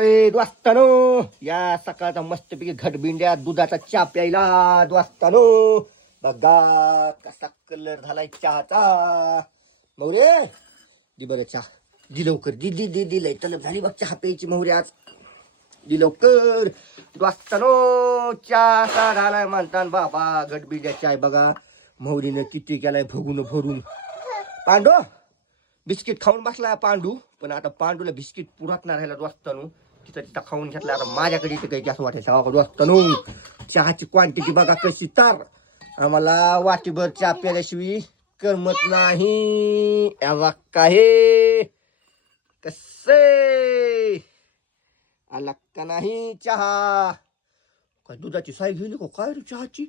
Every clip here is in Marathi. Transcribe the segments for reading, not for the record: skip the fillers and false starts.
दोस्तानो या सकाळचा मस्तपैकी घटबिंड्या दुधाचा चहा प्यायला दोस्तानो. बघा कसा कलर झालाय चहाचा. मौरे दि बरं चहा दि लवकर दि दि दि दिलंय तलब झाली बघ चहा प्यायची मौरे आज. दि लवकर दोस्तानो चहा असा झालाय म्हणतात बाबा. घटबिंड्या चाय बघा मौरीनं किती केलाय भगून भरून. पांडू बिस्किट खाऊन बसलाय पांडू. पण आता पांडूला बिस्किट पुरतणार राहिला दोस्तानू. तिथं खाऊन घेतला. आता माझ्याकडे इथं काही असं वाटायचं सांगा दोस्तानू. चहाची क्वांटिटी बघा कशी. तर आम्हाला वाटीभर चहा प्यायल्याशिवाय करमत नाही. काही कसे आला का नाही चहा. काय दुधाची साई घेली का काय रे चहाची.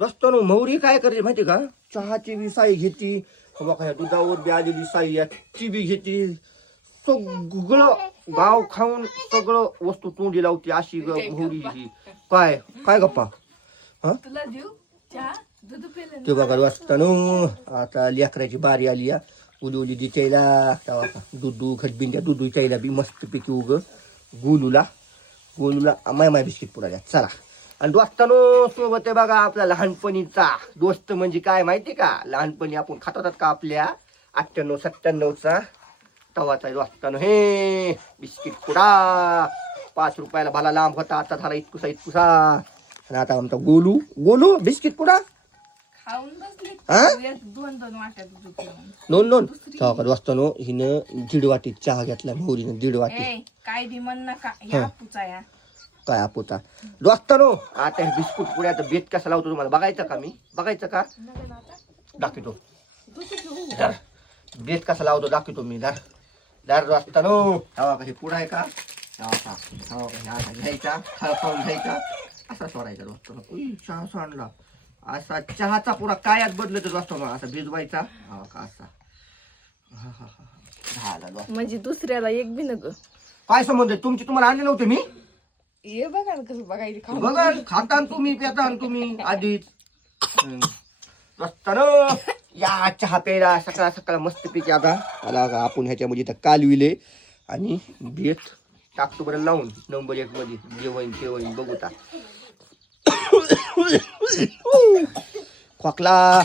दोस्तानू मौरी काय करते माहिती का. चहाची बी साई घेती. बघा दुधावर बी आलेली साई ती बी घेते. सगळं गाव खाऊन सगळं वस्तू तोंडी लावते अशी घोडी ही. काय काय गप्पा हा ते बघा वाचताना. आता लेकराची बारी आली या. उली दिचायला दुधू खटबिंड्या दुधू चायला बी मस्त पैकी उग गोलूला माय बिस्किट पुढाल्या चला. आणि दोस्तानो सोबत आहे बघा आपला लहानपणीचा दोस्त. म्हणजे काय माहिती का लहानपणी आपण खात होतात का आपल्या 98-97चा तवाचा दोस्तानो. हे बिस्किट पुडा 5 रुपयाला भला लांब होता. आता झाला इतकुसा. आणि आता आमचा गोलू बिस्किट पुडा दोन दोस्तानो. हिनं 1.5 वाटी चहा घेतला मोहरीनं 1.5 वाटी. काय बी म्हण नका काय आपोता दोस्तानो. आता हे बिस्कुट पुड्याचा बेत कसा लावतो तुम्हाला बघायचं का. मी बघायचं का दाखवतो. बेत कसा लावतो दाखवतो मी. दार दोस्तानो हवा का हे पुडा आहे का. घ्यायचा खाऊन घ्यायचा असा सोडायचा दोस्तानो. चहा सोडला असा चहाचा पुडा कायात बदलतो दोस्तानो. असा भिजवायचा हवा का असा. झाला म्हणजे दुसऱ्याला एक बी नको. काय संबंध तुमची. तुम्हाला आणले नव्हते मी. ये बघा कसं बघायचं. बघा खाता तुम्ही पेता तुम्ही आधीच. दोस्तानो या चहा प्यायला सकाळ मस्त पैकी. आता आला आपण ह्याच्यामध्ये तर कालविले आणि बेत टाकतो बरं लावून नंबर 1 मध्ये. जेवण बघूता खोकला